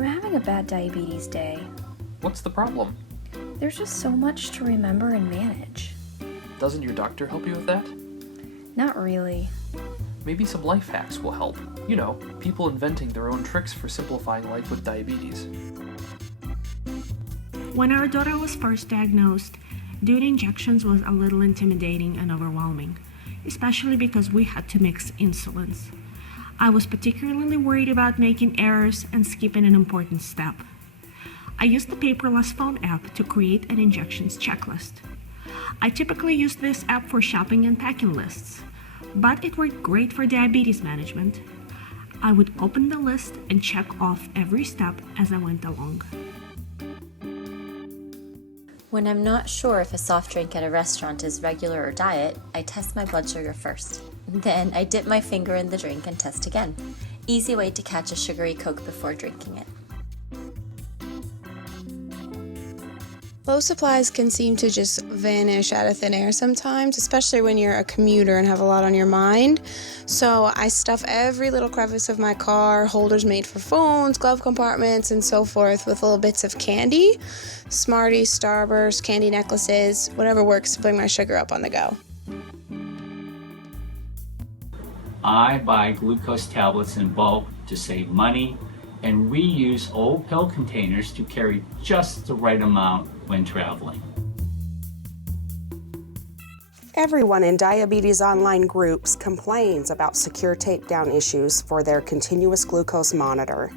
I'm having a bad diabetes day. What's the problem? There's just so much to remember and manage. Doesn't your doctor help you with that? Not really. Maybe some life hacks will help. You know, people inventing their own tricks for simplifying life with diabetes. When our daughter was first diagnosed, doing injections was a little intimidating and overwhelming, especially because we had to mix insulins. I was particularly worried about making errors and skipping an important step. I used the Paperless phone app to create an injections checklist. I typically use this app for shopping and packing lists, but it worked great for diabetes management. I would open the list and check off every step as I went along. When I'm not sure if a soft drink at a restaurant is regular or diet, I test my blood sugar first. Then I dip my finger in the drink and test again. Easy way to catch a sugary Coke before drinking it. Flow supplies can seem to just vanish out of thin air sometimes, especially when you're a commuter and have a lot on your mind. So I stuff every little crevice of my car, holders made for phones, glove compartments, and so forth with little bits of candy. Smarties, Starburst, candy necklaces, whatever works to bring my sugar up on the go. I buy glucose tablets in bulk to save money and reuse old pill containers to carry just the right amount when traveling. Everyone in diabetes online groups complains about secure tape down issues for their continuous glucose monitor.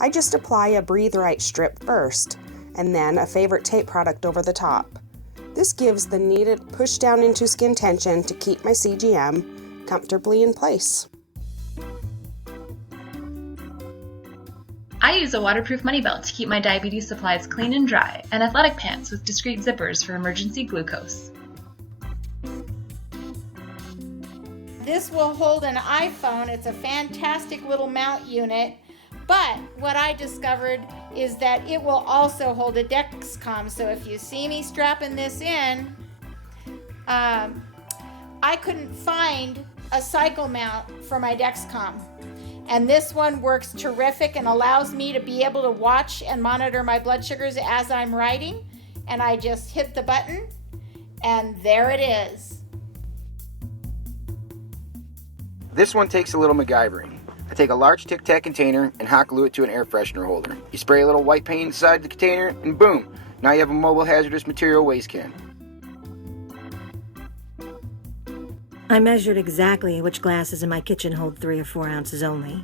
I just apply a Breathe Right strip first, and then a favorite tape product over the top. This gives the needed push down into skin tension to keep my CGM comfortably in place. I use a waterproof money belt to keep my diabetes supplies clean and dry, and athletic pants with discreet zippers for emergency glucose. This will hold an iPhone. It's a fantastic little mount unit, but what I discovered is that it will also hold a Dexcom, so if you see me strapping this in, I couldn't find a cycle mount for my Dexcom. And this one works terrific and allows me to be able to watch and monitor my blood sugars as I'm writing. And I just hit the button, and there it is. This one takes a little MacGyvering. I take a large Tic Tac container and hot glue it to an air freshener holder. You spray a little white paint inside the container, and boom! Now you have a mobile hazardous material waste can. I measured exactly which glasses in my kitchen hold 3 or 4 ounces only.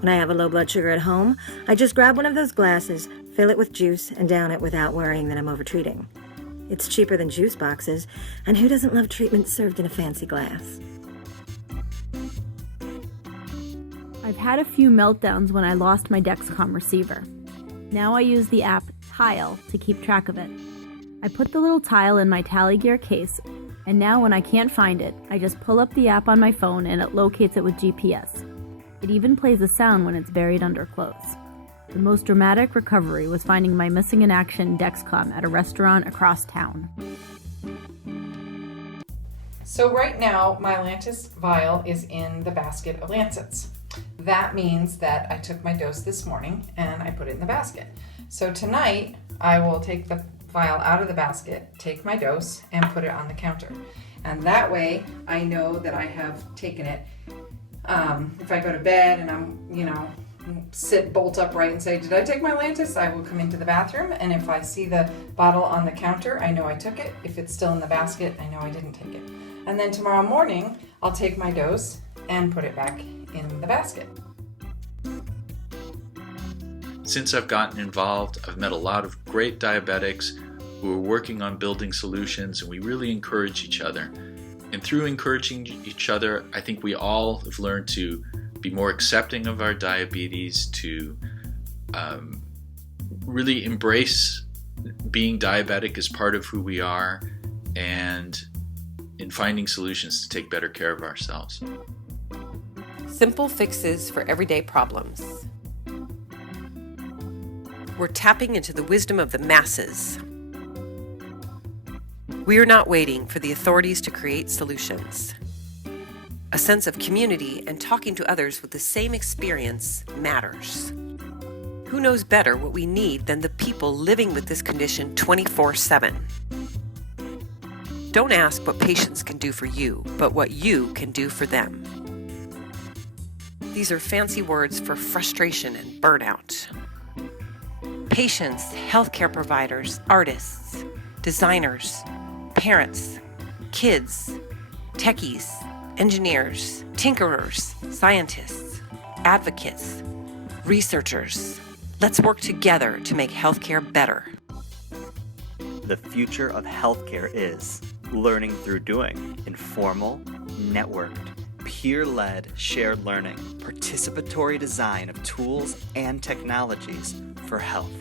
When I have a low blood sugar at home, I just grab one of those glasses, fill it with juice, and down it without worrying that I'm over-treating. It's cheaper than juice boxes, and who doesn't love treatment served in a fancy glass? I've had a few meltdowns when I lost my Dexcom receiver. Now I use the app Tile to keep track of it. I put the little tile in my Tally Gear case, and now when I can't find it, I just pull up the app on my phone and it locates it with GPS. It even plays a sound when it's buried under clothes. The most dramatic recovery was finding my missing in action Dexcom at a restaurant across town. So right now, my Lantus File is in the basket of Lancets. That means that I took my dose this morning and I put it in the basket. So tonight, I will take the file out of the basket, take my dose, and put it on the counter. And that way, I know that I have taken it. If I go to bed and I'm, sit bolt upright and say, did I take my Lantus? I will come into the bathroom, and if I see the bottle on the counter, I know I took it. If it's still in the basket, I know I didn't take it. And then tomorrow morning, I'll take my dose and put it back in the basket. Since I've gotten involved, I've met a lot of great diabetics who are working on building solutions, and we really encourage each other. And through encouraging each other, I think we all have learned to be more accepting of our diabetes, to really embrace being diabetic as part of who we are, and in finding solutions to take better care of ourselves. Simple fixes for everyday problems. We're tapping into the wisdom of the masses. We are not waiting for the authorities to create solutions. A sense of community and talking to others with the same experience matters. Who knows better what we need than the people living with this condition 24/7? Don't ask what patients can do for you, but what you can do for them. These are fancy words for frustration and burnout. Patients, healthcare providers, artists, designers, parents, kids, techies, engineers, tinkerers, scientists, advocates, researchers. Let's work together to make healthcare better. The future of healthcare is learning through doing, informal, networked, peer-led shared learning, participatory design of tools and technologies for health.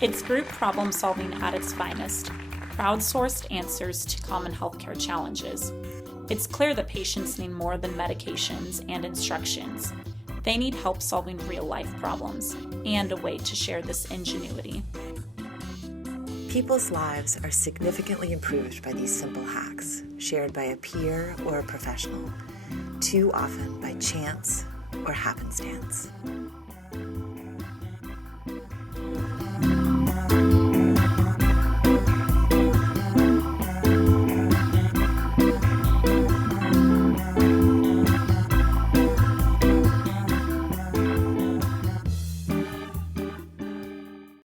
It's group problem solving at its finest, crowdsourced answers to common healthcare challenges. It's clear that patients need more than medications and instructions. They need help solving real-life problems and a way to share this ingenuity. People's lives are significantly improved by these simple hacks, shared by a peer or a professional, too often by chance or happenstance.